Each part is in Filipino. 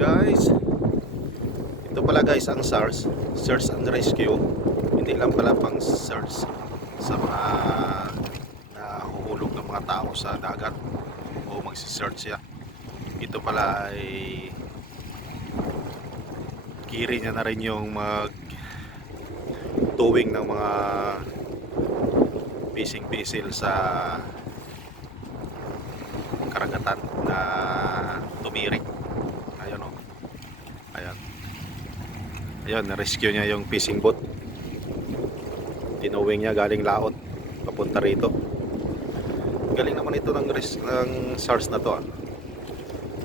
Guys, ito pala guys ang SARS, Search and Rescue. Hindi lang pala pang search sa mga nahuhulog ng mga tao sa dagat o magsi-search siya. Ito pala ay kiri niya na rin yung mag towing ng mga fishing vessel sa karagatan na tumirik. Ayan o. Ayan. Ayan, na-rescue niya yung fishing boat. Tinowing niya galing Laot papunta rito. Galing naman ito ng SARS na to.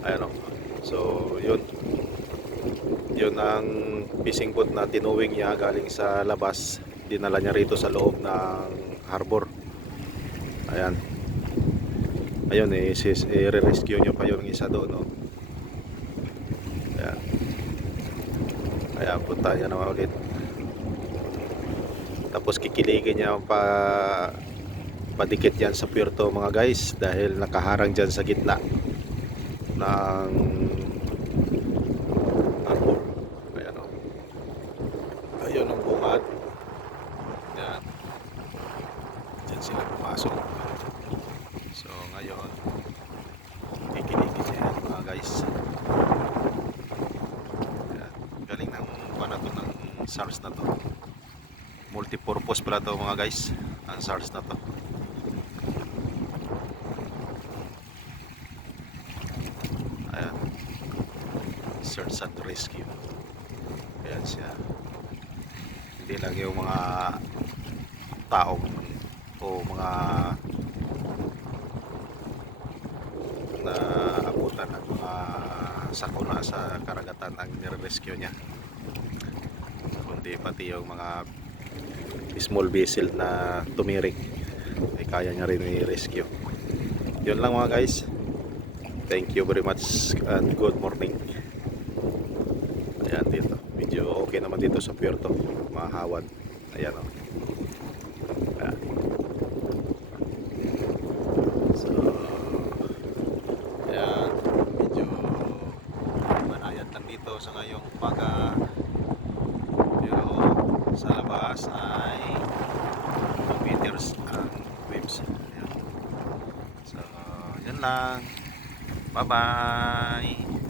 Ayan o. So, yun. Yun ang fishing boat na tinowing niya galing sa labas. Dinala niya rito sa loob ng harbor. Ayan. Ayun, i-rescue niya pa yung isa doon. No? Ayan. Kaya punta niya naman ulit. Tapos kikiligin niya padikit yan sa puerto mga guys, dahil nakaharang dyan sa gitna ng harbor. Ayan o. Ayun ang bungad. Ayan. Dyan sila pumasok. So ngayon kikiligin niya yan mga guys. Ayan. Galing ng panato ng SARS na to. Multi-purpose pala to mga guys, ang SARS na to. Ayan. Search and Rescue. Ayan siya. Hindi lang yung mga taong o mga naabutan ng mga sakuna sa karagatan ang nire-rescue niya, kundi pati yung mga small vessel na tumirik ay kaya niya rin i-rescue. Yun lang mga guys. Thank you very much and good morning. Ayan dito. Medyo okay naman dito sa puerto. Mahawad. Ayan o. Ayan. So, ayan. Medyo manayat lang dito sa ngayong umaga. Pero sa labas ay 2 meters ang waves. Ayan. So, yan lang. Bye bye.